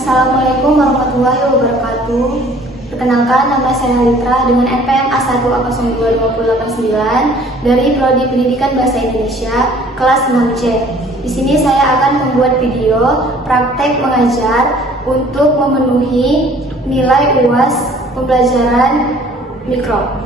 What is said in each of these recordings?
Assalamualaikum warahmatullahi wabarakatuh. Perkenalkan, nama saya Halitra dengan NPM A1A022089 dari Prodi Pendidikan Bahasa Indonesia kelas 6C. Di sini saya akan membuat video praktek mengajar untuk memenuhi nilai UAS pembelajaran mikro.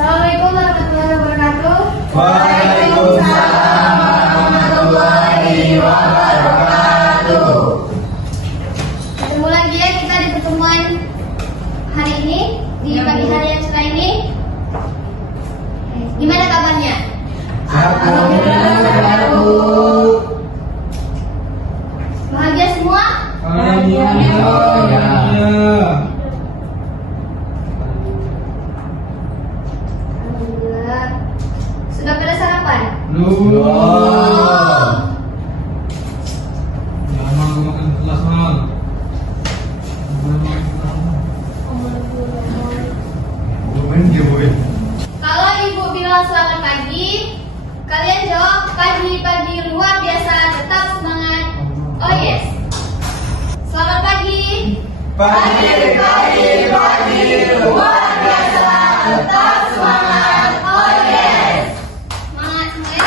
Assalamualaikum warahmatullahi wabarakatuh. Waalaikumsalam warahmatullahi wabarakatuh. Ketemu lagi ya kita di pertemuan hari ini, di pagi hari yang cerah ini. Gimana kabarnya? Alhamdulillah, Bu. Bahagia semua? Alhamdulillah. Alhamdulillah. Sudah pada sarapan? Belum. Jangan makan kelas mal. Kalau ibu bilang selamat pagi, kalian jawab pagi-pagi luar biasa, tetap semangat. Oh yes. Selamat pagi. Pagi luar biasa, tetap semangat. Oh yes. Semangat semua ya.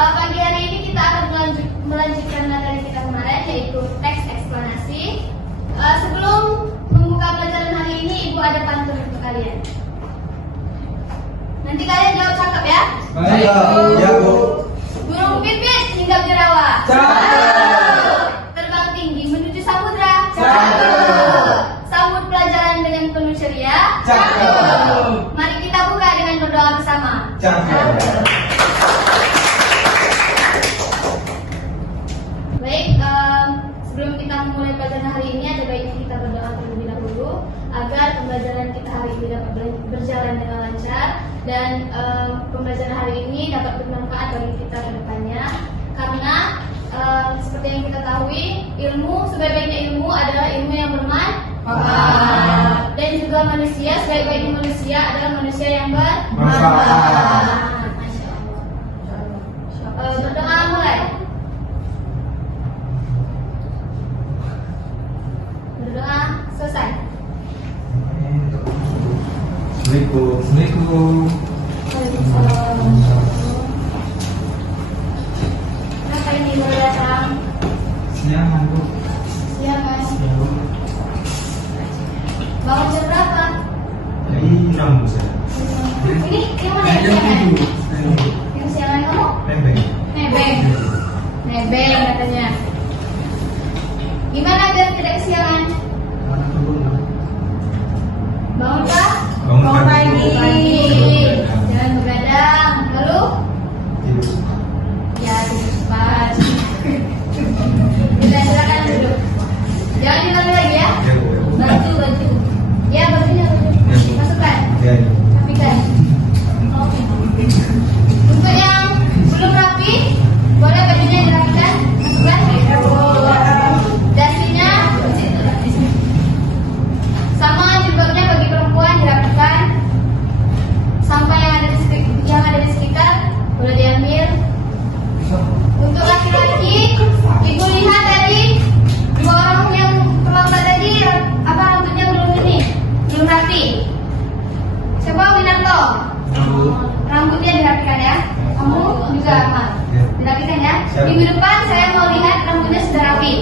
Pagi hari ini kita akan melanjutkan materi kita kemarin, yaitu teks eksplanasi. Sebelum membuka pelajaran hari ini, Ibu ada pantun untuk kalian. Nanti kalian jawab cakep ya. Baik, ya Bu. Burung pipit hinggap di rawa. Cakep. Terbang tinggi menuju samudra. Cakep. Sambut pelajaran dengan penuh ceria. Cakep. Mari kita buka dengan berdoa bersama. Cakep. Baik, sebelum kita memulai pelajaran hari ini, ada baiknya kita berdoa terlebih dahulu agar pembelajaran kita hari ini dapat berjalan dengan lancar dan pembelajaran hari ini dapat bermanfaat bagi kita ke depannya. Karena seperti yang kita ketahui, sebaik-baiknya ilmu adalah ilmu yang bermanfaat. Dan juga manusia, sebaik-baiknya manusia adalah manusia yang bermanfaat. Masya Allah. Berdoa mulai. Berdoa selesai. Assalamualaikum. Kenapa ini baru datang? Siang, Bu. Siang kan? Bangun jam berapa? Ini enam, Bu. Ini yang mana yang siangan? Yang siangan kamu? Nebeng katanya. Gimana biar tidak kesiangan? Bangun kah? Bangun pagi. Jangan begadang. Lalu? Ya, tidur cepat. Silakan duduk. Jangan diulangi lagi ya. Baju. Ya, bajunya masukkan. Rapikan. Untuk yang belum rapi, boleh bajunya dirapikan. Masukkan. Dasinya sama jilbabnya bagi perempuan dirapikan. Sampai yang ada di sekitar boleh diambil. Untuk laki-laki, ibu lihat tadi dua orang yang terlambat tadi rambutnya belum rapi. Coba Winarto, rambutnya dirapikan ya. Kamu juga dirapikan ya. Minggu depan saya mau lihat rambutnya sudah rapi.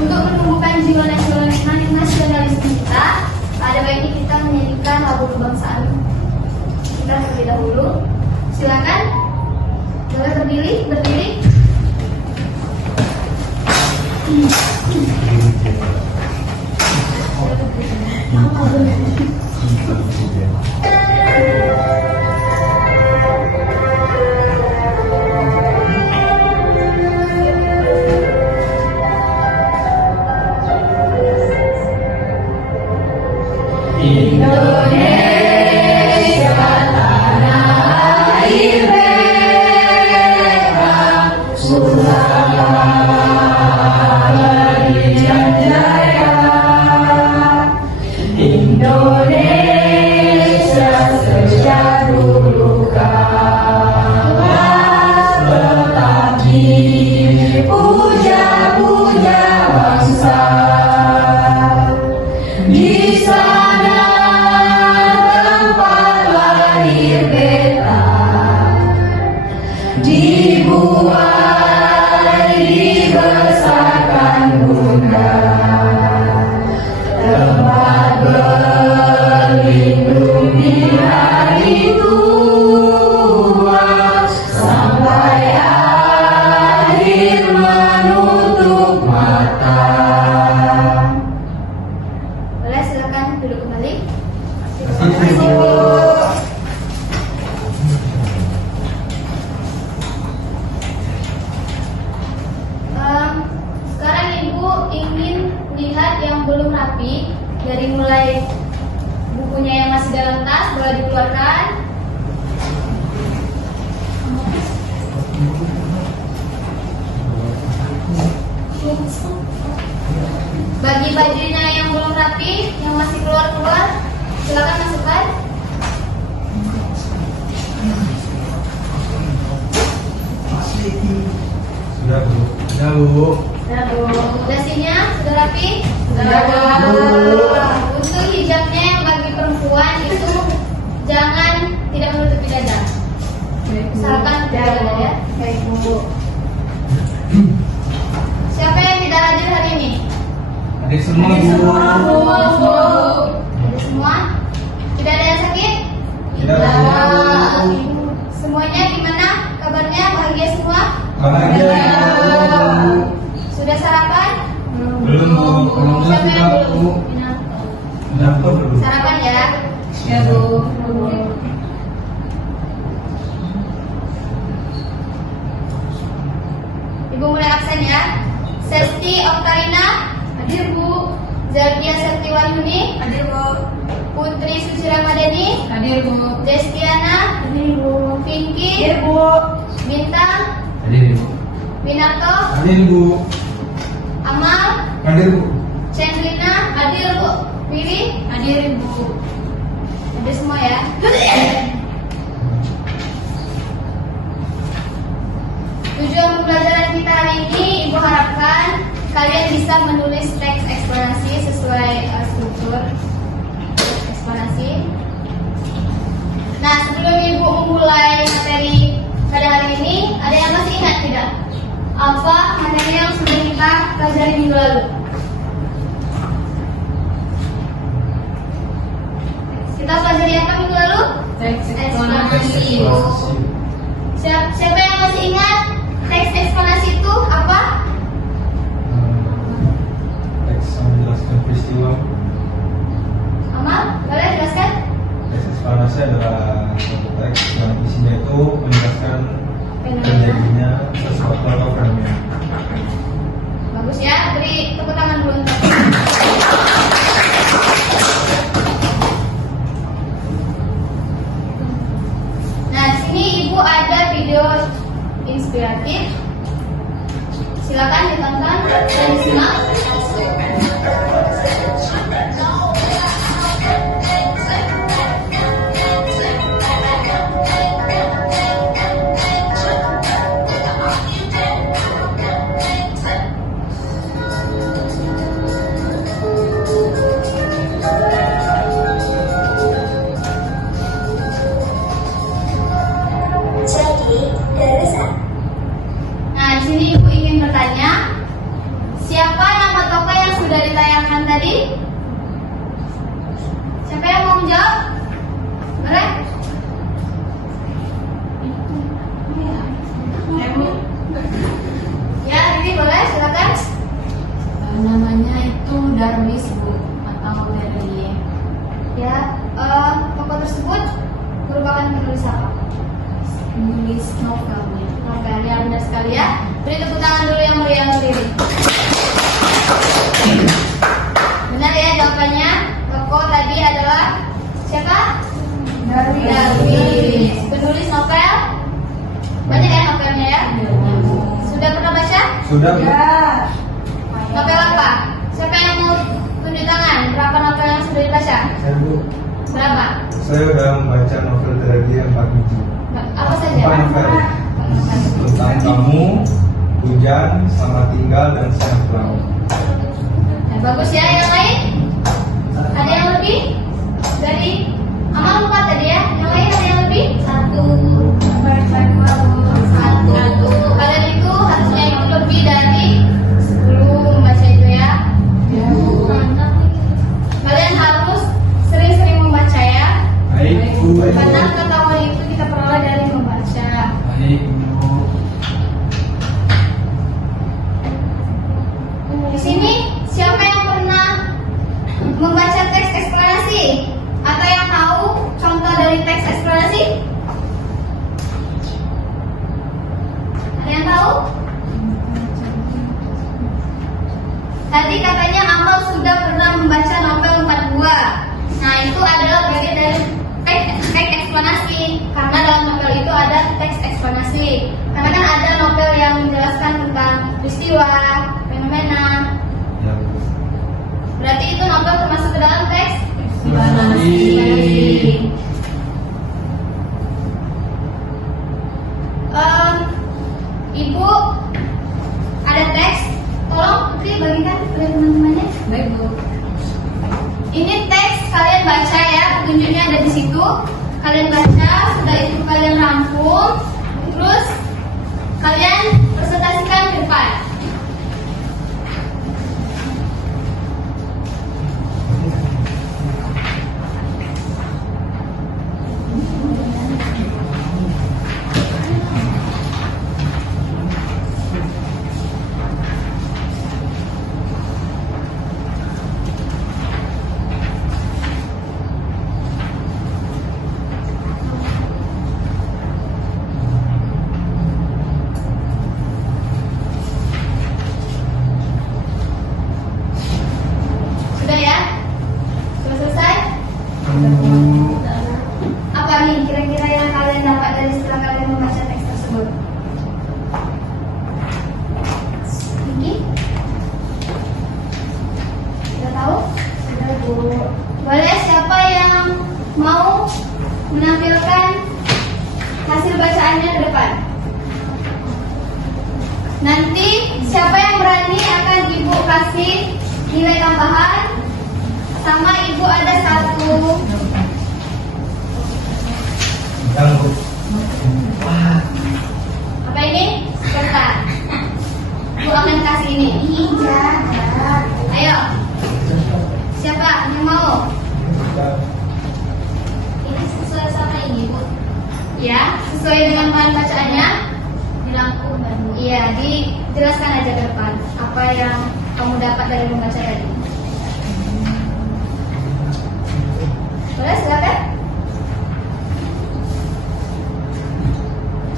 Untuk menumbuhkan jiwa nasionalisme kita, ada baiknya kita menyanyikan lagu kebangsaan kita terlebih dahulu. Silakan, boleh berdiri. Indonesia Bu. Sekarang Ibu ingin lihat yang belum rapi, dari mulai bukunya yang masih dalam tas boleh dikeluarkan. Bagi bajunya yang belum rapi, yang masih keluar-keluar, silakan masukkan. Sudah Bu. Sudah Bu. Sudah Bu. Dasinya sudah rapi? Sudah, Bu. Untuk hijabnya yang bagi perempuan itu jangan tidak menutupi dada. Usahakan tidak dada ya. Baik, Bu. Siapa yang tidak hadir hari ini? Adik semua Adik Bu. semua, Bu. Ada semua? Tidak ada yang sakit? Tidak ada. Semuanya gimana? Kabarnya bahagia semua? Bahagia Bu. Sudah sarapan? Belum Bu. Belum Siapa yang sudah Bu. belum? Dapur dulu. Sarapan ya? Ya, Bu. Ibu mulai absen ya. Sesti Oktarina, Hadir, Bu. Zakia Septiwahyuni, Hadir, Bu. Putri Suci Ramadhani, Hadir, Bu. Destiana, Hadir, Bu. Pinky, Hadir, Bu. Bintang, Hadir Bu. Winarto, Hadir Bu. Amal, Hadir Bu. Cendrina, hadir Bu. Willy, Hadir, Bu. ada semua ya. Tujuan pembelajaran kita hari ini, Ibu harapkan kalian bisa menulis teks eksplanasi sesuai struktur eksplanasi. Nah, sebelum Ibu memulai materi pada hari ini, ada yang masih ingat tidak? Apa materi yang sudah kita pelajari minggu lalu? Kita pelajari apa minggu lalu? Teks Eksplanasi. eksplanasi. Siapa yang masih ingat teks eksplanasi itu apa? Teks menjelaskan peristiwa. Amal, boleh jelaskan? Teks eksplanasi adalah suatu teks yang isinya itu menjelaskan terjadinya sesuatu atau fenomena. Bagus ya, beri tepuk tangan dulu untuk. Nah, di sini Ibu ada video inspiratif. Silakan ditonton dan disimak. Nah, di sini Ibu ingin bertanya, siapa nama tokoh yang sudah ditayangkan tadi? Siapa yang mau menjawab? Boleh? Ya, ini boleh, silakan. Namanya itu Darwis, Bu, atau Darwis. Ya, tokoh tersebut merupakan penulis apa? Penulis novelnya. Novelnya, benar sekali ya. Beri tepuk tangan dulu yang meriah sendiri. Benar ya jawabannya. Tokoh tadi adalah siapa? Darwis. Penulis novel. Banyak ya novelnya ya. Sudah pernah baca? Sudah Bu. Novel apa? Siapa yang mau tunjuk tangan? Berapa novel yang sudah dibaca? Saya Bu. Berapa? Saya sudah membaca novel Gradia 4 biji. Apa saja? 4 novel tentang kamu, hujan, selamat tinggal, dan sayang pelaut. Nah, bagus ya. Yang lain? Ada yang lebih? Dari Amal 4 tadi ya. Yang lain ada yang lebih? Satu. Kalian itu harusnya itu lebih dari 10 membaca itu ya. Kalian harus sering-sering membaca ya. Baik Bu. Karena pengetahuan itu kita peroleh dari membaca. Baik Bu. Di sini siapa yang pernah membaca teks eksplanasi atau yang tahu peristiwa, fenomena. Ya. Berarti itu novel termasuk ke dalam teks Eksplanasi. Ibu ada teks, tolong Putri bagikan ke teman-temannya. Baik, Bu. Ini teks kalian baca ya, petunjuknya ada di situ. Kalian baca, setelah itu kalian rangkum, terus kalian presentasikan ke depan. Sudah ya? Sudah selesai? Apa nih kira-kira yang kalian dapat dari setelah kalian membaca teks tersebut? Vicky? Sudah tahu? Sudah, Bu. Boleh siapa yang mau menampilkan hasil bacaannya ke depan? Nanti siapa yang berani akan Ibu kasih nilai tambahan, sama Ibu ada satu. Ganggu. Apa ini? Kertas. Ibu akan kasih ini. Iya. Ayo. Siapa yang mau? Ini sesuai sama ini, Bu. Ya, sesuai dengan bahan bacaannya. Dirangkum dan Bu. Iya, dijelaskan aja ke depan apa yang kamu dapat dari membaca tadi. Boleh, silakan.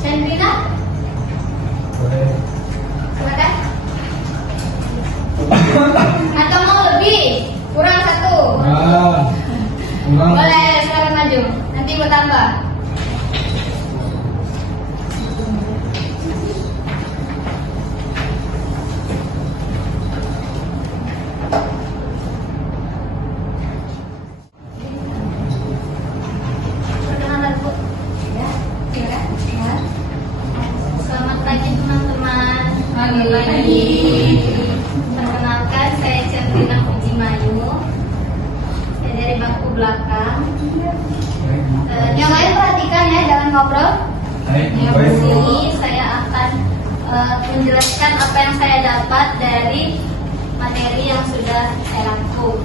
Sandrina, Boleh. silakan. Atau mau lebih? Kurang satu. Kurang. Boleh, silakan maju. Nanti bertambah. Perkenalan, Bu. Ya, silakan. Ya. Selamat pagi teman-teman. Pagi lagi. Perkenalkan, saya Cendrina Pujimayu. Saya dari bangku belakang. Yang lain perhatikan ya, jangan ngobrol. Baik, Di baik. sini saya akan menjelaskan apa yang saya dapat dari materi yang sudah saya rangkum,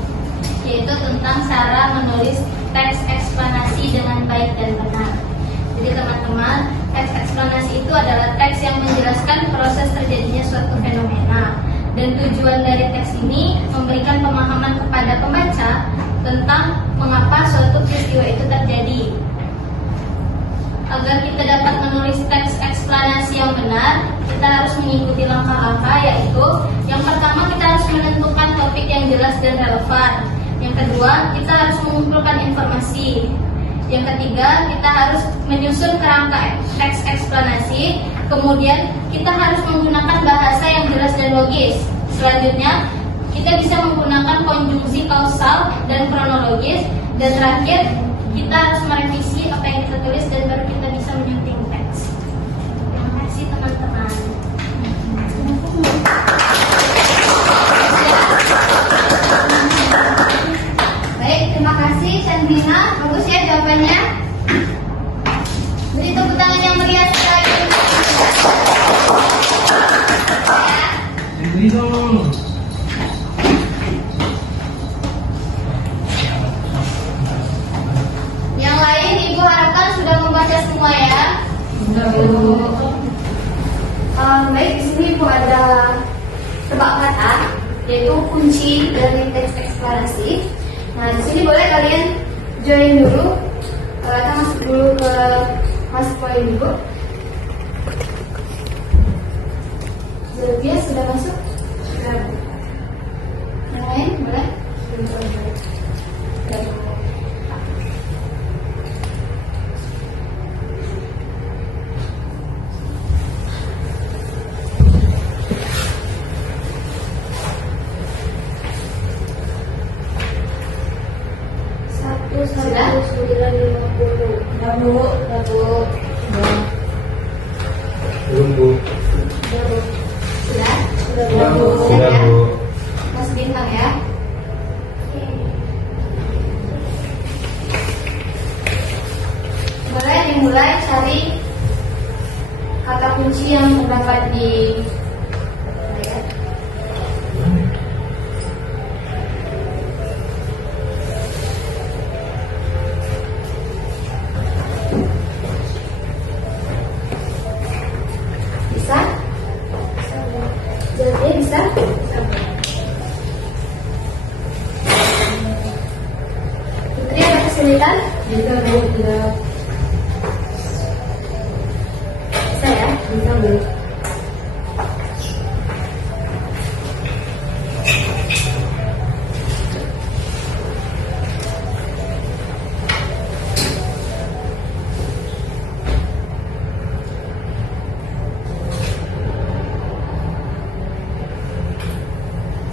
yaitu tentang cara menulis teks eksplanasi dengan baik dan benar. Jadi teman-teman, teks eksplanasi itu adalah teks yang menjelaskan proses terjadinya suatu fenomena. Dan tujuan dari teks ini memberikan pemahaman kepada pembaca tentang mengapa suatu peristiwa itu terjadi. Agar kita dapat menulis teks eksplanasi yang benar, kita harus mengikuti langkah-langkah, yaitu yang pertama kita harus menentukan topik yang jelas dan relevan. Yang kedua, kita harus mengumpulkan informasi. Yang ketiga, kita harus menyusun kerangka teks eksplanasi. Kemudian, kita harus menggunakan bahasa yang jelas dan logis. Selanjutnya, kita bisa menggunakan konjungsi kausal dan kronologis. Dan terakhir, kita harus merevisi apa yang kita tulis dan baru kita bisa menyunting teks. Terima kasih teman-teman. Baik, terima kasih Sandrina. Bagus ya jawabannya. Beri tepuk tangan yang meriah sekali. Ya. Ini dong. Yang lain Ibu harapkan sudah membaca semua ya. Sudah, Bu. Baik, di sini Ibu ada tebak kata, yaitu kunci dari teks eksplanasi. Nah, di sini boleh kalian join dulu. Kita masuk dulu ke mas poin Ibu. Dia sudah masuk? Sudah. Yang lain boleh? Sudah. Bu. Udah Bu. Belum Bu. Udah Bu. Sudah? Sudah, Bu. Sudah ya? Bu. Mas Bintang ya. Boleh dimulai cari kata kunci yang terdapat di layar. Bisa? Jawabnya bisa? Putri ada kesulitan? Bisa Bu. Tidak. Bisa ya? Bisa Bu.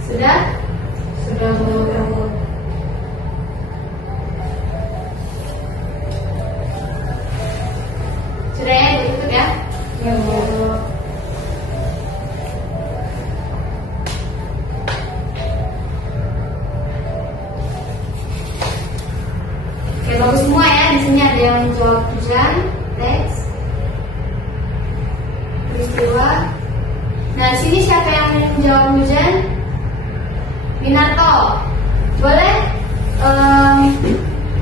Sudah? Sudah Bu. Sudah ya? Ditutup ya? Ya Bu. Oke, bagus semua ya. Di sini ada yang jawab hujan, teks, peristiwa. Nah, di sini siapa yang menjawab hujan? Minarto. Boleh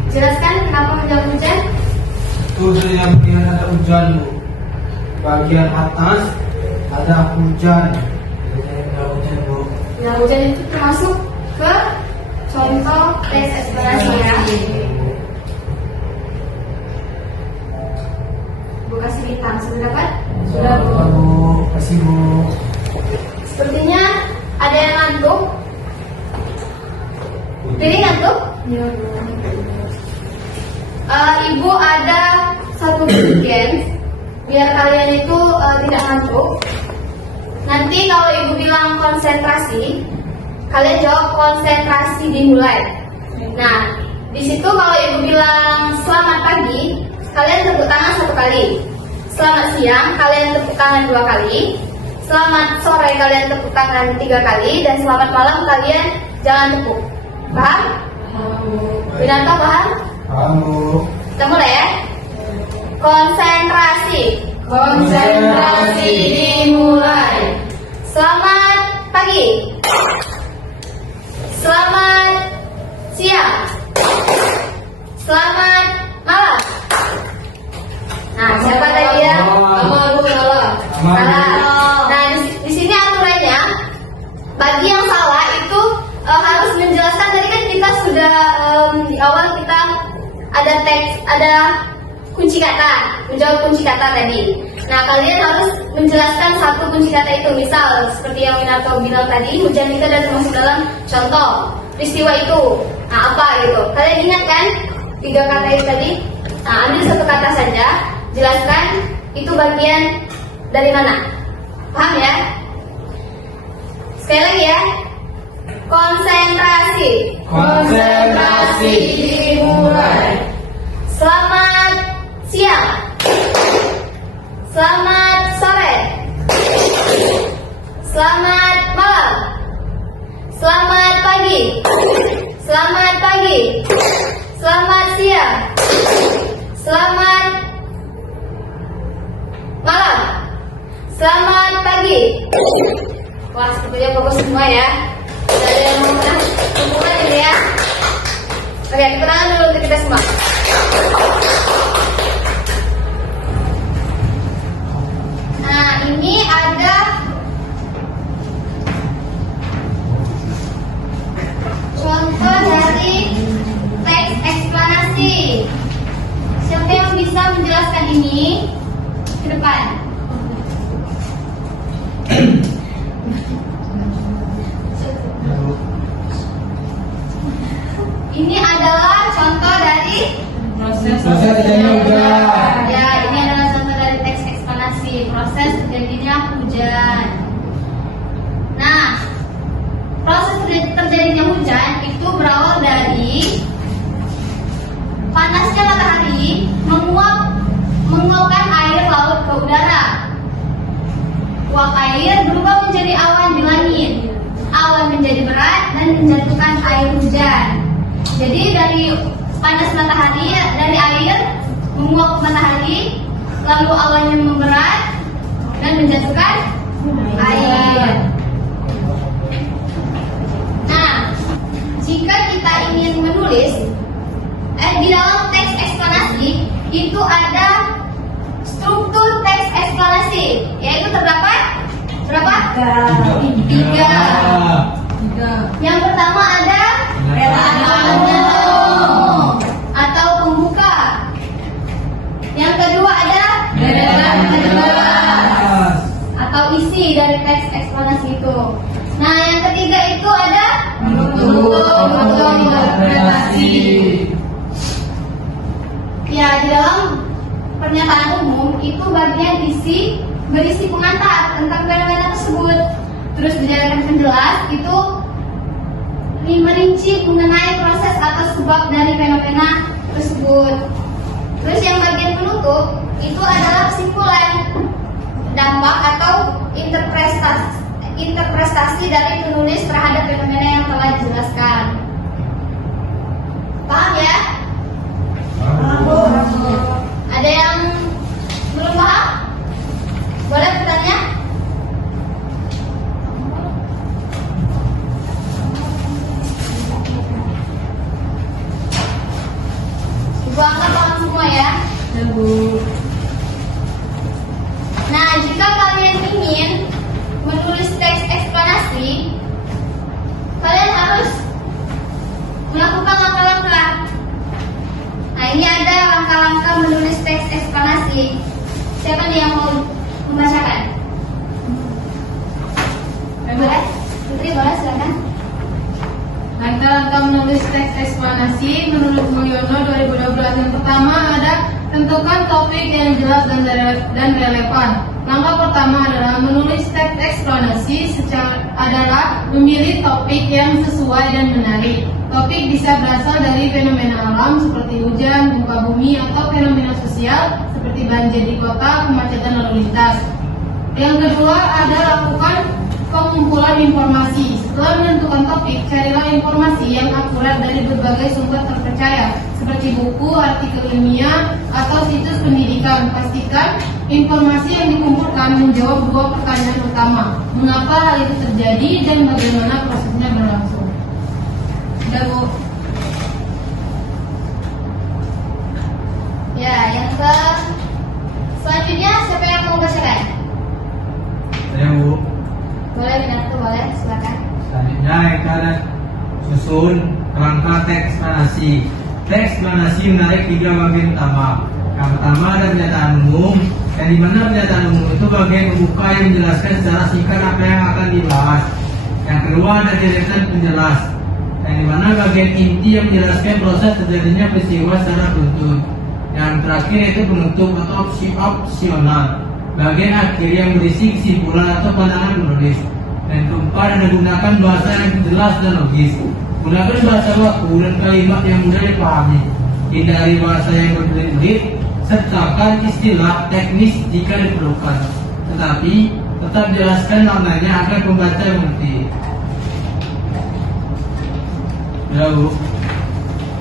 jelaskan kenapa menjawab hujan? Itu saya melihat ada hujan Bu. Bagian atas ada hujan. Ada hujan Bu. Nah, hujan itu termasuk ke contoh teks eksplorasi ya. Bu kasih bintang, sudah dapat? Sudah Bu. Bu. Kasih Bu. Sepertinya ada yang ngantuk. Jadi ngantuk? Ya Bu. Ibu ada satu bagian biar kalian itu tidak ngantuk. Nanti kalau ibu bilang konsentrasi, kalian jawab konsentrasi dimulai. Nah, di situ kalau ibu bilang selamat pagi, kalian tepuk tangan 1 kali. Selamat siang, kalian tepuk tangan 2 kali. Selamat sore, kalian tepuk tangan 3 kali. Dan selamat malam, kalian jangan tepuk. Paham? Winanto paham? Paham Bu. Kita mulai ya. Konsentrasi. Konsentrasi dimulai. Selamat pagi. Selamat siang. Selamat malam. Nah, siapa tadi ya? Amal Bu. Salah. Salah. Nah, di sini aturannya bagi yang salah itu harus menjelaskan. Tadi kan kita sudah di awal kita ada teks, ada kunci kata, menjawab kunci kata tadi. Nah, kalian harus menjelaskan satu kunci kata itu. Misal seperti yang Minato bilang tadi, hujan itu ada termasuk dalam contoh peristiwa itu. Nah, apa gitu? Kalian ingat kan 3 kata itu tadi? Nah, ambil 1 kata saja, jelaskan itu bagian dari mana. Paham ya? Sekali lagi ya. Konsentrasi. Konsentrasi dimulai. Selamat siang. Selamat sore. Selamat malam. Selamat pagi. Selamat pagi. Selamat siang. Selamat malam. Selamat pagi. Wah, sepertinya bagus semua ya. Tidak ada yang mau kumpulan ini ya. Oke, tepuk tangan dulu untuk kita semua. Nah, ini ada contoh dari teks eksplanasi. Siapa yang bisa menjelaskan ini ke depan? Ini adalah contoh dari Proses terjadinya hujan. ya, ini adalah contoh dari teks eksplanasi proses terjadinya hujan. Nah, proses terjadinya hujan itu berawal dari panasnya matahari menguap menjatuhkan air hujan. Jadi dari panas matahari, dari air menguap ke matahari, lalu awannya memberat dan menjatuhkan air. Nah, jika kita ingin menulis di dalam teks eksplanasi itu ada struktur teks eksplanasi, yaitu terdapat berapa? Tiga. Yang pertama ada penutup atau pembuka. Yang kedua ada penjelas atau isi dari teks eksplanasi itu. Nah, yang ketiga itu ada penutup atau interpretasi. Ya, di dalam pernyataan umum itu bagian isi berisi pengantar tentang fenomena tersebut. Terus di dalam penjelas itu merinci mengenai proses atau sebab dari fenomena tersebut. Terus yang bagian penutup itu adalah kesimpulan, dampak atau interpretasi dari penulis terhadap fenomena yang telah dijelaskan. Paham ya? Ada yang belum paham? Boleh bertanya? Ibu anggap paham semua ya? Ya, Bu. Nah, jika kalian ingin menulis teks eksplanasi, kalian harus melakukan langkah-langkah. Nah, ini ada langkah-langkah menulis teks eksplanasi. Siapa nih yang mau membacakan? Boleh? Putri, boleh, silakan. Langkah-langkah menulis teks eksplanasi menurut Mulyono 2012. Yang pertama ada tentukan topik yang jelas dan relevan. Langkah pertama adalah menulis teks eksplanasi adalah memilih topik yang sesuai dan menarik. Topik bisa berasal dari fenomena alam seperti hujan, gempa bumi, atau fenomena sosial seperti banjir di kota, kemacetan lalu lintas. Yang kedua ada lakukan pengumpulan informasi. Setelah menentukan topik, carilah informasi yang akurat dari berbagai sumber terpercaya seperti buku, artikel ilmiah, atau situs pendidikan. Pastikan informasi yang dikumpulkan menjawab dua pertanyaan utama: mengapa hal itu terjadi dan bagaimana prosesnya berlangsung. Sudah, Bu? Ya, yang selanjutnya siapa yang mau bacakan? Saya Bu. Boleh, Minato, boleh, silakan. Selanjutnya kita ada susun rangka teks eksplanasi. Teks eksplanasi menarik tiga bagian utama. Yang pertama ada pernyataan umum, yang dimana pernyataan umum itu bagian pembuka yang menjelaskan secara singkat apa yang akan dibahas. Yang kedua ada deretan penjelas, yang dimana bagian inti yang menjelaskan proses terjadinya peristiwa secara tuntun. Yang terakhir yaitu penutup atau opsional, bagian akhir yang berisi kesimpulan atau pandangan penulis. Dan keempat ada gunakan bahasa yang jelas dan logis. Gunakan bahasa baku dan kalimat yang mudah dipahami. Hindari bahasa yang berbelit-belit. Sertakan istilah teknis jika diperlukan, tetapi tetap jelaskan maknanya agar pembaca mengerti. Ya, Bu.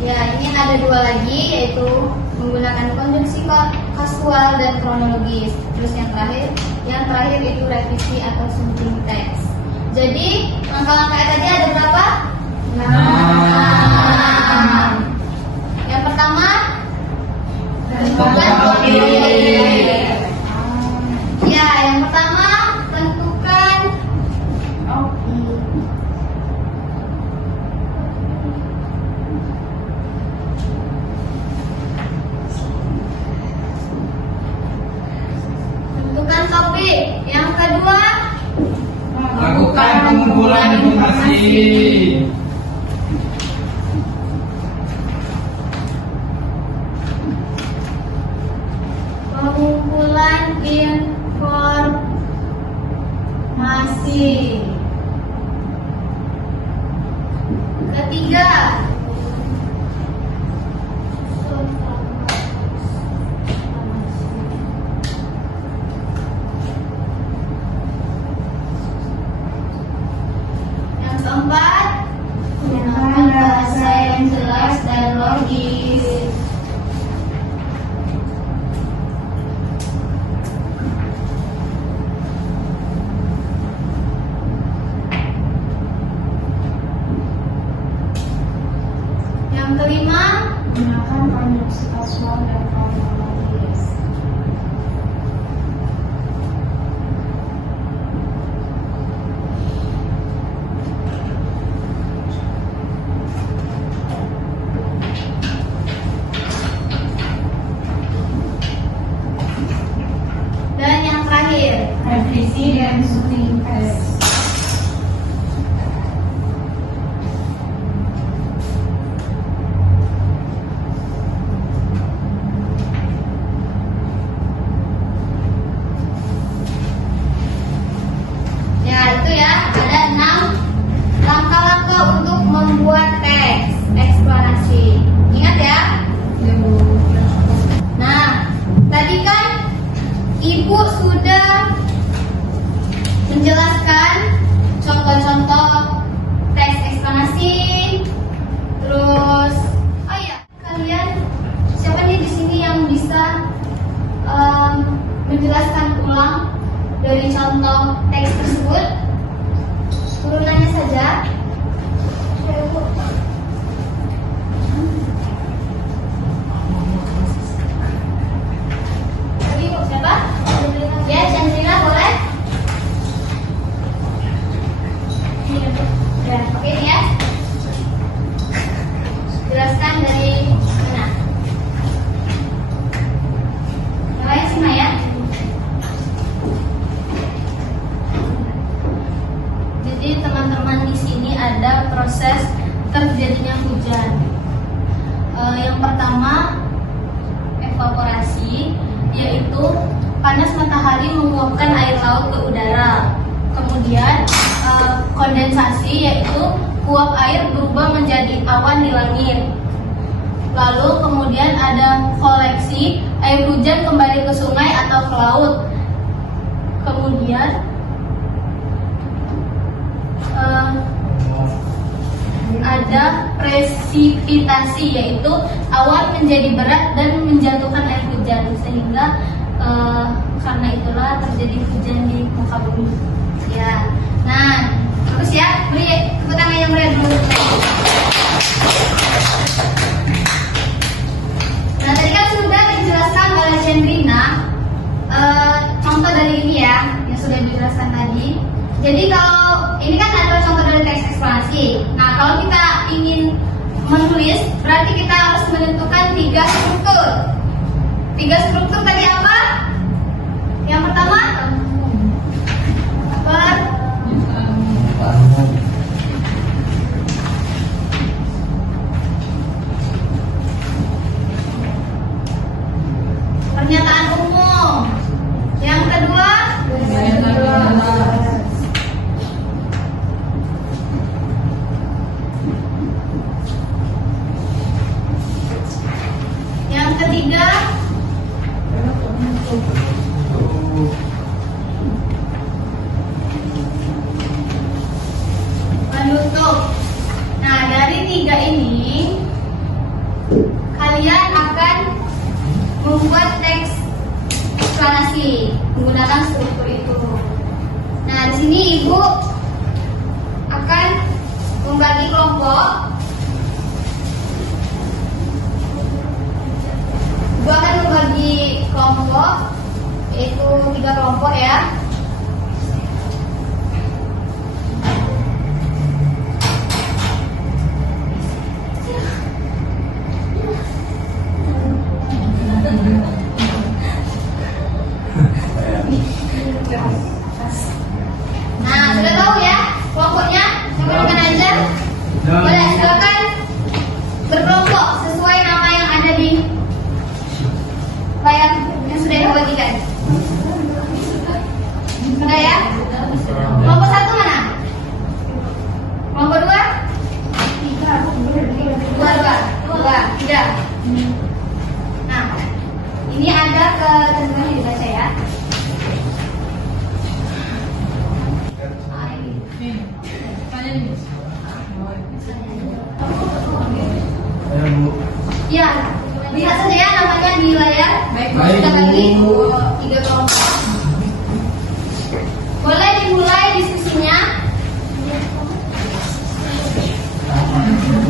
Ya, ini ada dua lagi, yaitu menggunakan konjungsi kasual dan kronologis. Terus yang terakhir itu revisi atau summing teks. Jadi langkah-langkah tadi ada berapa? 6. Yang pertama, tentukan topik. Ya, yang pertama tentukan topik. Tentukan topik. Yang kedua, Lakukan pengumpulan informasi. pengumpulan informasi. Ketiga, yang keempat, Read and speak test. Ya, itu ya, ada 6 langkah-langkah untuk membuat teks eksplanasi. Ingat ya. Ya, Bu. Nah, tadi kan Ibu sudah menjelaskan contoh-contoh teks eksplanasi. Terus, oh ya, kalian siapa nih di sini yang bisa menjelaskan ulang dari contoh teks tersebut? Turunannya saja. Tadi Ibu siapa? Ya, Chandrina boleh? Ya, oke ini ya. Jelaskan dari mana? Yang lain sih Maya? Jadi teman-teman di sini ada proses terjadinya hujan. Yang pertama evaporasi, yaitu panas matahari menguapkan air laut ke udara. Kemudian kondensasi, yaitu uap air berubah menjadi awan di langit. Lalu kemudian ada koleksi, air hujan kembali ke sungai atau ke laut. Kemudian ada presipitasi, yaitu awan menjadi berat dan menjatuhkan air hujan, sehingga karena itulah terjadi hujan di muka bumi. Ya, nah terus ya, beri tepuk tangan yang meriah dulu. Nah tadi kan sudah dijelaskan oleh Chandrina contoh dari ini ya, yang sudah dijelaskan tadi. Jadi kalau ini kan adalah contoh dari teks eksplanasi. Nah kalau kita ingin menulis, berarti kita harus menentukan 3 struktur. 3 struktur tadi apa? Yang pertama pernyataan umum. Yang kedua yang ketiga penutup. Nah dari 3 ini kalian akan membuat teks eksplanasi menggunakan struktur itu. Nah di sini Ibu akan membagi kelompok. Ibu akan membagi kelompok, yaitu 3 kelompok ya. Nah, sudah tahu ya kelompoknya? Siapa dengan aja? Boleh, silakan berkelompok sesuai nama yang ada di layar yang sudah dibagikan. Sudah ya? Kelompok 1 mana? Kelompok 2? 3. Nah, ini ada ketentuan yang dibaca ya. Ya Bu. Ya, lihat saja ya namanya di layar. Baik, Kita Bu. bagi 3 kelompok. Boleh dimulai diskusinya.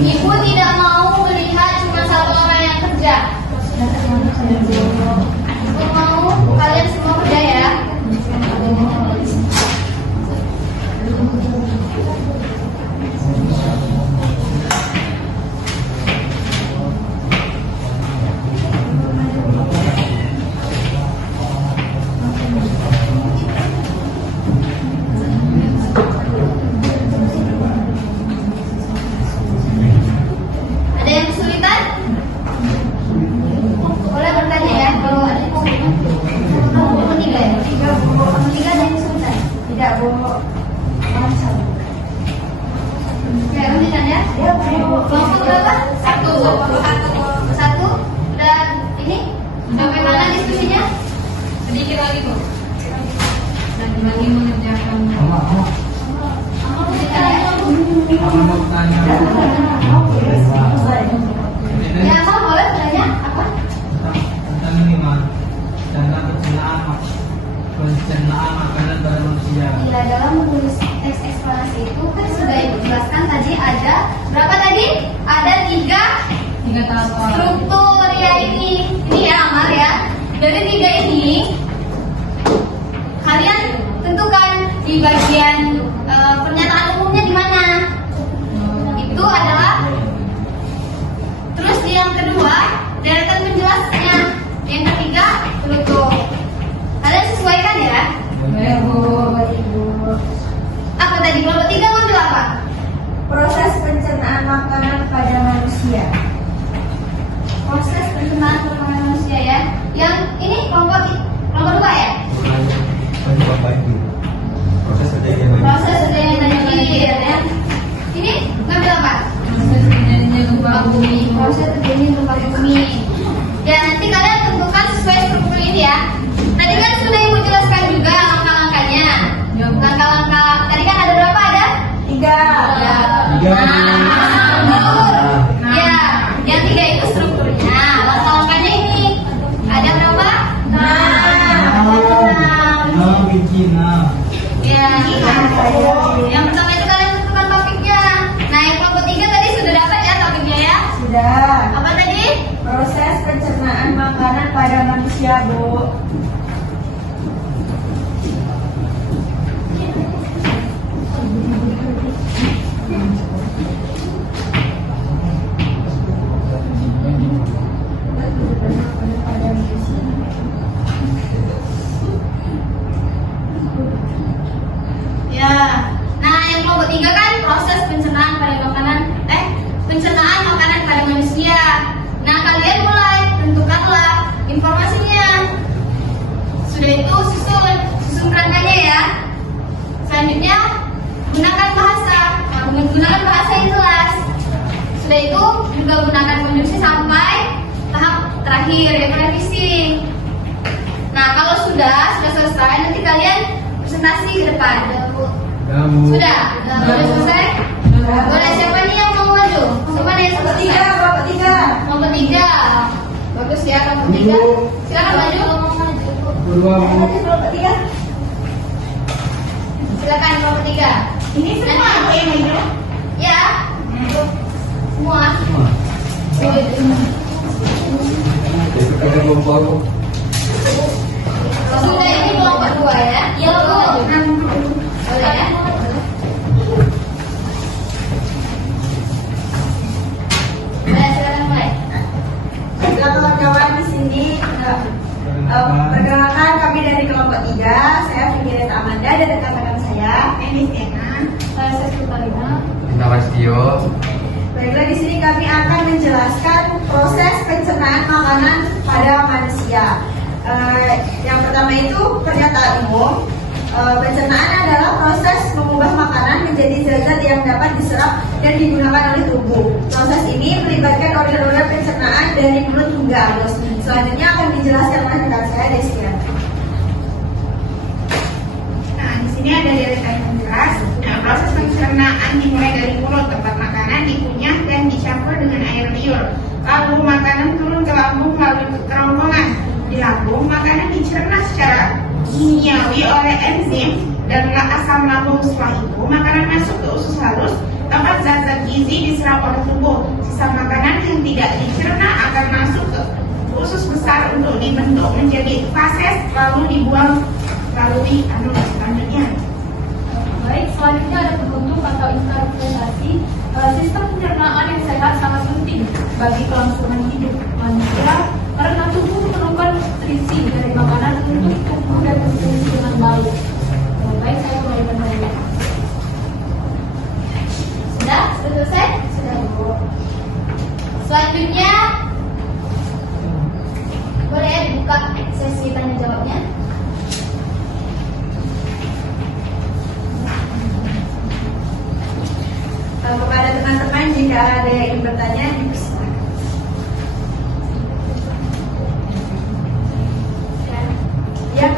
Ibu tidak mau melihat cuma 1 orang yang kerja. Ibu mau kalian semua kerja ya. sedikit lagi kok. Lagi mengerjakan. Apa mau tanya? Ya, apa boleh bertanya? Apa? Tentang ini mah, tentang pencernaan makanan pada manusia. Ya, dalam menulis teks eksplanasi itu kan sudah ibu jelaskan tadi ada berapa tadi? Ada tiga tahap awal. struktur ya ini ya Amar ya. Dari tiga ini kalian tentukan di bagian pernyataan umumnya di mana? Itu adalah. Terus yang kedua deretan penjelasnya. Yang ketiga struktur. Kalian sesuaikan ya. Ya, Bu. Apa tadi? Kelompok tiga ngambil apa? Proses pencernaan makanan pada manusia. Proses pencernaan makanan manusia ya. Yang ini kelompok dua ya. Proses kerja Proses yang tadi ya. Ini ngambil apa? Proses terjadinya gempa bumi. Proses terjadinya gempa bumi. Ya nanti kalian tentukan sesuai struktur ini ya. Tadi kan sudah ibu jelaskan juga langkah-langkahnya. Ya, Bu. Langkah-langkah tadi kan ada berapa ada? 3. Ya. Tiga. Betul. Ya, yang tiga itu strukturnya. Langkah-langkahnya ini ada berapa? Ya. Yang pertama itu kalian tentukan topiknya. Nah, yang kelompok tiga tadi sudah dapat ya topiknya ya. Sudah. Apa tadi? Proses pencernaan makanan pada manusia, Bu. Ya. Nah, yang kelompok tiga kan proses pencernaan pada pencernaan makanan pada manusia. Nah, kalian mulai tentukanlah informasinya. Sudah itu susun kerangkanya ya. Selanjutnya gunakan bahasa. Nah, menggunakan bahasa yang jelas. Sudah itu juga gunakan konjungsi sampai tahap terakhir yaitu revisi. Nah, kalau sudah selesai nanti kalian presentasi ke depan. Sudah selesai? Boleh siapa nih yang mau maju? Siapa nih yang Kelompok selesai? 3, kelompok 3. Kelompok tiga. Bagus ya kelompok tiga. Silakan maju. Kelompok 3. Silakan kelompok tiga. Ini semua Nanti- yang maju. Ya. Semua. Sudah ini kelompok dua ya. Iya Bu. Boleh ya. Boleh silakan mulai. Baiklah kawan-kawan di sini perkenalkan kami dari kelompok 3. Saya Fikri Amanda dan rekan-rekan saya Enis Ena. Saya Sukarina. Kita Wastio. Baiklah di sini kami akan menjelaskan proses pencernaan makanan pada manusia. Yang pertama itu pernyataan umum. Pencernaan adalah proses mengubah makanan menjadi zat-zat yang dapat diserap dan digunakan oleh tubuh. Proses ini melibatkan organ-organ pencernaan dari mulut hingga halus. Selanjutnya akan dijelaskan oleh rekan saya Desia. Nah, di sini ada deretan yang jelas. Nah, proses pencernaan dimulai dari mulut, tempat makanan dikunyah dan dicampur dengan air liur. Lalu makanan turun ke lambung melalui kerongkongan. Di lambung, makanan dicerna secara kimiawi oleh enzim dan asam lambung. Setelah itu, makanan masuk ke usus halus, tempat zat-zat gizi diserap oleh tubuh. Sisa makanan yang tidak dicerna akan masuk ke usus besar untuk dibentuk menjadi fases, lalu dibuang melalui anus selanjutnya. Baik, selanjutnya ada pembentuk atau interpretasi. Sistem pencernaan yang sehat sangat penting bagi kelangsungan hidup manusia karena tubuh memerlukan nutrisi dari makanan untuk tumbuh dan berfungsi dengan baik. Baik, saya mulai bertanya. Sudah selesai? Sudah Bu. Selanjutnya boleh ya dibuka sesi tanya jawabnya. Kepada teman-teman jika ada yang ingin bertanya dipersilakan. Ya,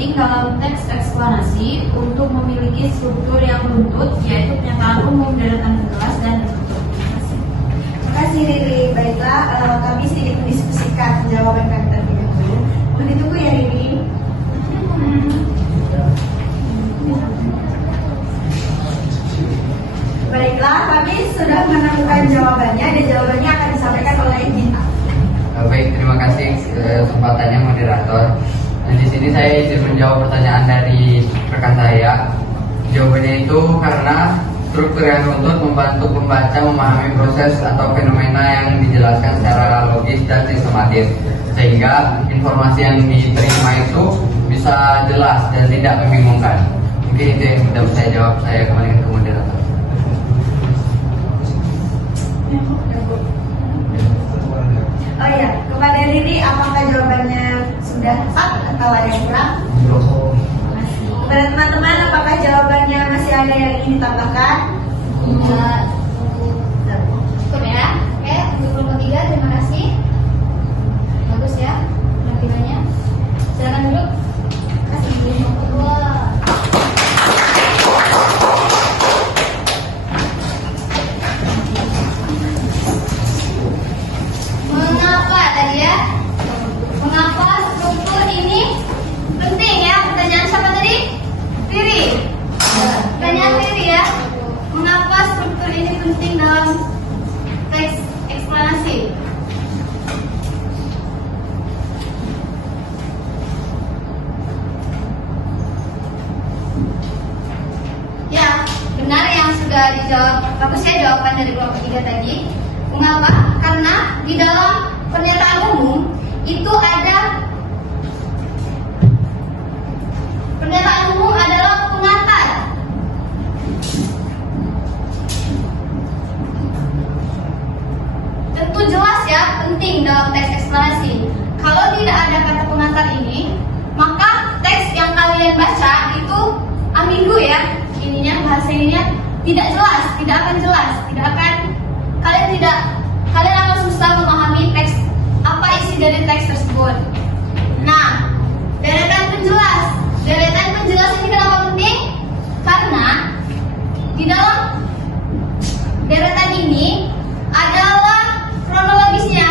penting dalam teks eksplanasi untuk memiliki struktur yang runtut, yaitu pernyataan umum, deretan jelas, dan tertutup. Terima kasih Riri. Baiklah, kami sedikit mendiskusikan jawaban kami terlebih dahulu. Mohon ditunggu ya Riri. Baiklah, kami sudah menemukan jawabannya dan jawabannya akan disampaikan oleh Gita. Baik, terima kasih kesempatannya moderator. Dan di sini saya izin menjawab pertanyaan dari rekan saya. Jawabannya itu karena struktur yang runtut membantu pembaca memahami proses atau fenomena yang dijelaskan secara logis dan sistematis, sehingga informasi yang diterima itu bisa jelas dan tidak membingungkan. Mungkin itu yang sudah saya jawab. Saya kembali ke moderator. Oh iya, kepada Riri, apakah jawabannya sudah tepat atau ada yang kurang? Kepada teman-teman, apakah jawabannya masih ada yang ingin ditambahkan? Cukup ya. Oke, untuk kelompok 3 terima kasih. Bagus ya penampilannya. Silakan duduk. Kasih kelompok 2. Mengapa tadi ya? Mengapa struktur ini penting ya? Pertanyaan siapa tadi? Riri. Pertanyaan Riri ya. Mengapa struktur ini penting dalam teks eksplanasi? Ya, benar yang sudah dijawab. Bagus ya jawaban dari kelompok 3 tadi. Mengapa? Karena di dalam pernyataan umum itu ada pernyataan umum adalah pengantar. Tentu jelas ya, penting dalam teks eksplanasi. Kalau tidak ada kata pengantar ini, maka teks yang kalian baca itu ambigu ya. Ininya bahasa ininya tidak jelas, tidak akan jelas, tidak akan kalian akan susah memahami teks apa isi dari teks tersebut. Nah, deretan penjelas ini kenapa penting? Karena di dalam deretan ini adalah kronologisnya.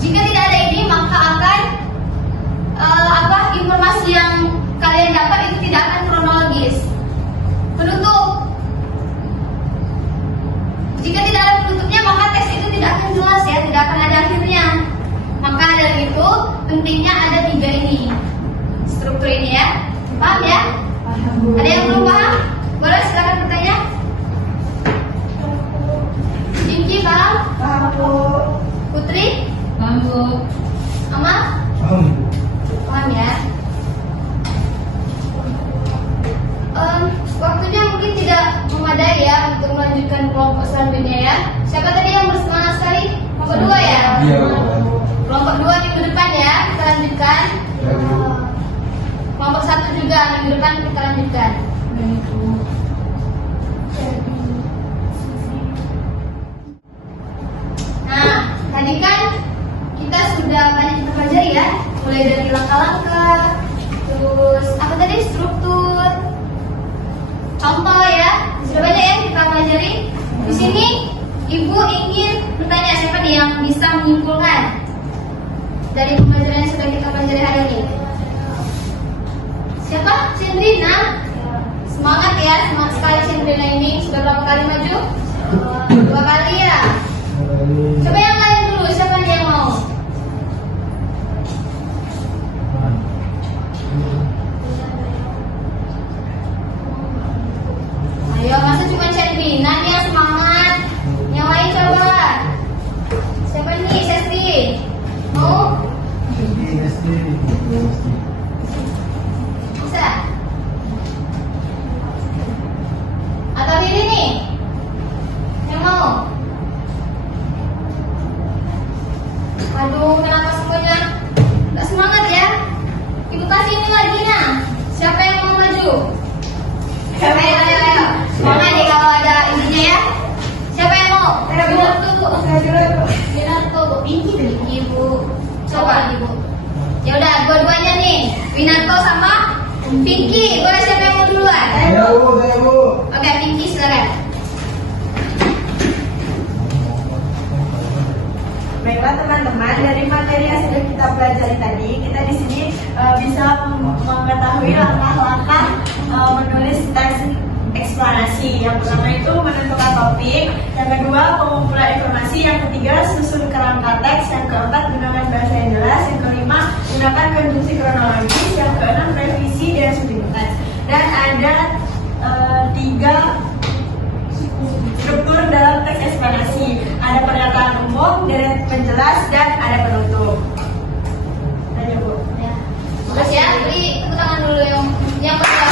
Jika tidak ada ini, maka akan informasi yang kalian dapat itu tidak akan kronologis. Penutup. Jika tidak ada penutupnya, maka teks itu tidak akan jelas ya, tidak akan ada akhirnya. Maka dari itu pentingnya ada 3 ini, struktur ini ya. Paham ya? Ada yang belum paham? Boleh silakan bertanya. Jinki paham? Paham Bu. Putri? Paham Bu. Amal? Paham ya? Waktunya mungkin tidak memadai ya untuk melanjutkan kelompok selanjutnya ya. Siapa tadi yang bersemangat sekali? Kelompok 2 ya? Iya. Kelompok 2 minggu depan ya kita lanjutkan. Kelompok 1 juga minggu depan kita lanjutkan. Nah, tadi kan kita sudah banyak kita pelajari ya, mulai dari langkah-langkah, terus apa tadi struktur, contoh ya, sudah banyak ya kita pelajari. Di sini Ibu ingin bertanya siapa nih yang bisa menyimpulkan dari pembelajaran yang sudah kita pelajari hari ini? Siapa? Cendrina. Semangat ya, semangat sekali Cendrina ini. Sudah berapa kali maju? 2 kali ya. Coba yang lain dulu, siapa nih yang mau? Ayo, masa cuma Cendrina nih yang semangat? Yang lain coba. Siapa nih? Sesti. Mau? Bisa? Atau Riri nih? Yang mau? Aduh, kenapa semuanya gak semangat ya? Ibu kasih ini lagi nah. Siapa yang mau maju? Ayo. Semangat nih kalau ada ininya ya. Siapa yang mau? Binar tuh, Bu. Binar tuh, Bu. Pinky dari Ibu. Coba Ibu. Ya udah, dua-duanya nih. Winarto sama Pinky. Boleh siapa yang mau duluan? Saya Bu. Oke, Pinky silakan. Baiklah teman-teman, dari materi yang sudah kita pelajari tadi, kita di sini bisa mengetahui langkah-langkah menulis teks eksplanasi. Yang pertama itu menentukan topik, yang kedua pengumpulan informasi, yang ketiga susun kerangka teks, yang keempat gunakan bahasa yang jelas, yang kelima gunakan konjungsi kronologis, yang keenam revisi dan studi teks. Dan ada 3 struktur dalam teks eksplanasi. Ada pernyataan umum, deret penjelas, dan ada penutup. Tanya Bu. Ya. Makasih ya. Beri tepuk tangan dulu yang pertama.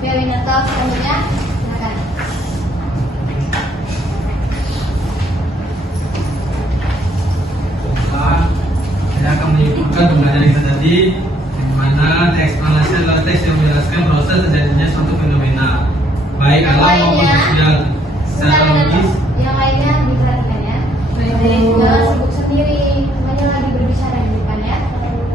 Biar Winarto selanjutnya. Silakan. Saya akan menyimpulkan pembelajaran kita tadi, di mana teks eksplanasi adalah teks yang menjelaskan proses terjadinya suatu fenomena, baik Yang alam maupun lainnya, sosial, secara logis. Yang lainnya diperhatikan ya. Jadi jangan sibuk sendiri, semuanya lagi berbicara di depan ya.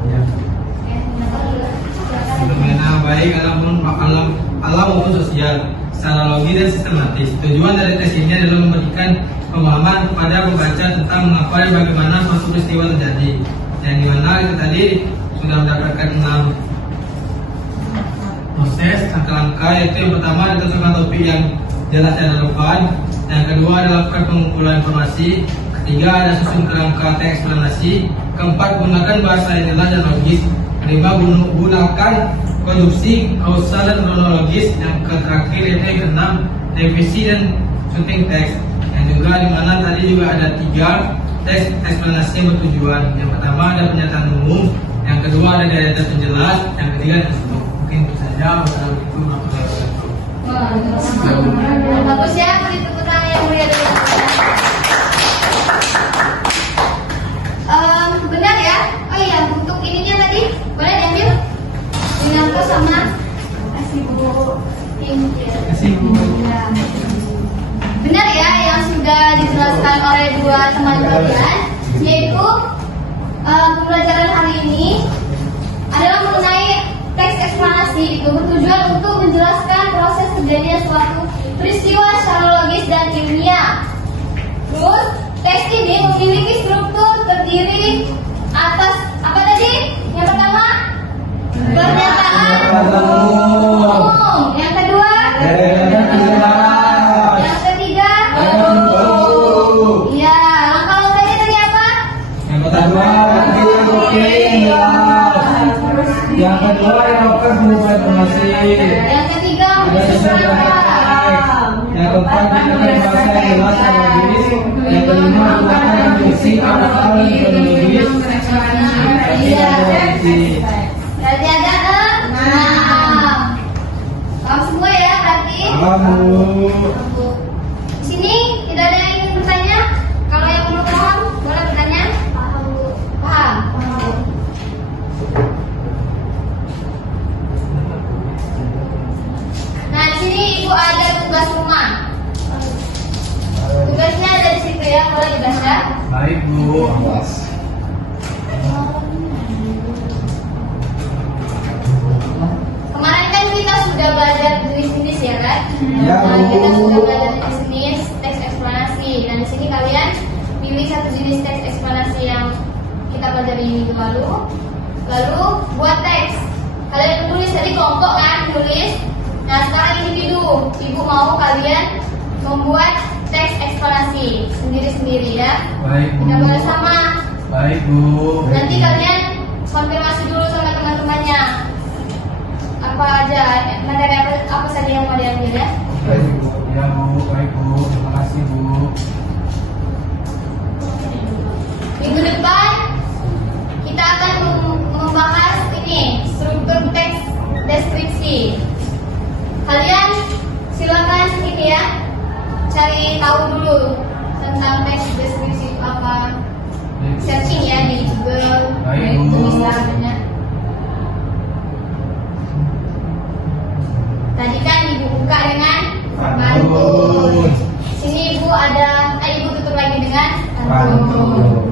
Ya. Oke, Winarto dulu. Silakan. Fenomena baik alam maupun sosial, secara logis dan sistematis. Tujuan dari tes ini adalah memberikan pemahaman kepada pembaca tentang mengapa dan bagaimana suatu peristiwa terjadi. Yang dimana kita tadi sudah mendapatkan 6 proses langkah-langkah, yaitu yang pertama ditentukan topik yang jelas dan relevan, yang kedua adalah lakukan pengumpulan informasi, ketiga ada susun kerangka teks eksplanasi, keempat gunakan bahasa yang jelas dan logis, kelima gunakan konjungsi kausal dan kronologis, yang terakhir yaitu yang keenam revisi dan syuting teks. Yang juga dimana tadi juga ada 3 teks eksplanasi yang bertujuan. Yang pertama ada pernyataan umum, yang kedua ada data penjelas, yang ketiga ada penutup. Mungkin itu saja. Wassalamualaikum warahmatullahi wabarakatuh. Bagus ya, beri tepuk tangan yang mulia dulu. Benar ya? Oh iya, untuk ininya tadi boleh diambil? Winarto sama kasih Bu Pinky. Kasih Bu. Ya. Benar ya yang sudah dijelaskan oleh 2 teman kalian, yaitu pembelajaran hari ini adalah mengenai teks eksplanasi. Itu bertujuan untuk menjelaskan proses terjadinya suatu peristiwa secara logis dan ilmiah. Terus teks ini memiliki struktur terdiri atas apa tadi? Yang pertama pernyataan umum, yang kedua yang ketiga iya, langkah-langkahnya tadi apa? Yang pertama yang kedua yang melakukan pengumpulan informasi, Yang ketiga susun kerangka, yang keempat gunakan bahasa yang jelas dan logis, yang kelima gunakan konjungsi kausal dan kronologis. Iya. Berarti ada 6. Paham semua ya berarti? Di sini tidak ada yang ingin bertanya? Kalau yang belum paham boleh bertanya? Paham Bu. Paham. Nah di sini Ibu ada tugas rumah. Tugasnya ada di situ ya, boleh dibaca. Baik Bu. Kemarin kan kita sudah belajar jenis-jenis ya kan? Ya, Kemarin Bu. kita sudah belajar jenis-jenis teks eksplanasi. Dan di sini kalian pilih satu jenis teks eksplanasi yang kita pelajari minggu lalu. Lalu buat teks. Kalian tulis tadi kelompok kan, tulis. Nah sekarang individu. Ibu mau kalian membuat teks eksplanasi sendiri-sendiri ya. Baik Bu. Kita bersama. Baik Bu. Nanti kalian konfirmasi dulu sama teman-temannya. Apa aja, materi apa saja yang mau diambil ya? Baik Bu. Ya Bu. Baik Bu. Terima kasih Bu. Minggu depan kita akan membahas ini struktur teks deskripsi. Kalian silakan ini ya, cari tahu dulu tentang teks deskripsi itu apa. Searching ya di Google. Baik, Bu. Tulisannya. Tadi kan Ibu buka dengan Pantun. Sini Ibu ada, Ibu tutup lagi dengan Pantun.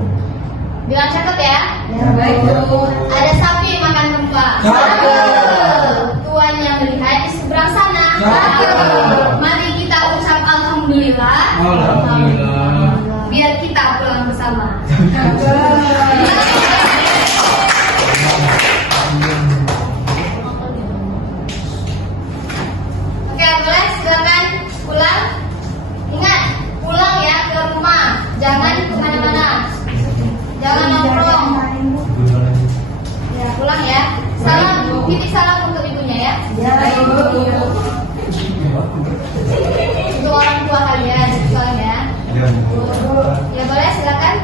Dengan catat ya. Ya, baik, Bu. Ada sapi yang makan rumput. Cakep. Tuannya melihat di seberang sana. Cakep. Mari kita ucap alhamdulillah. Alhamdulillah. Biar kita pulang bersama. Oke, boleh silakan pulang. Ingat, pulang ya ke rumah. Jangan kemana-mana. Jangan nongkrong. Ya, pulang ya. Salam, titip salam untuk ibunya ya. Untuk orang tua kalian, pulang ya. Ya boleh silakan.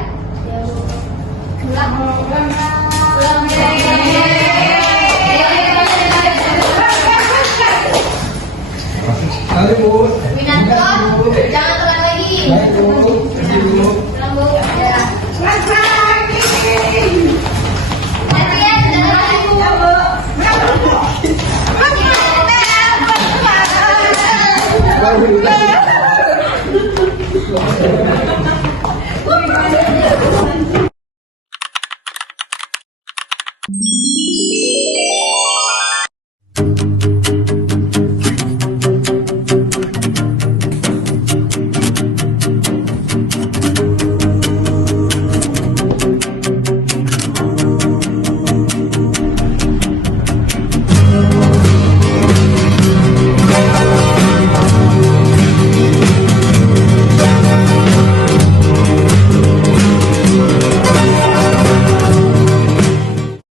Pulang. Pulang. Halo, Bu. Winanto, jangan telat lagi. Baik, Bu. Terima kasih, Bu. Pulang, Bu. Ya. Nanti ya, jangan lagi, Bu. Baik.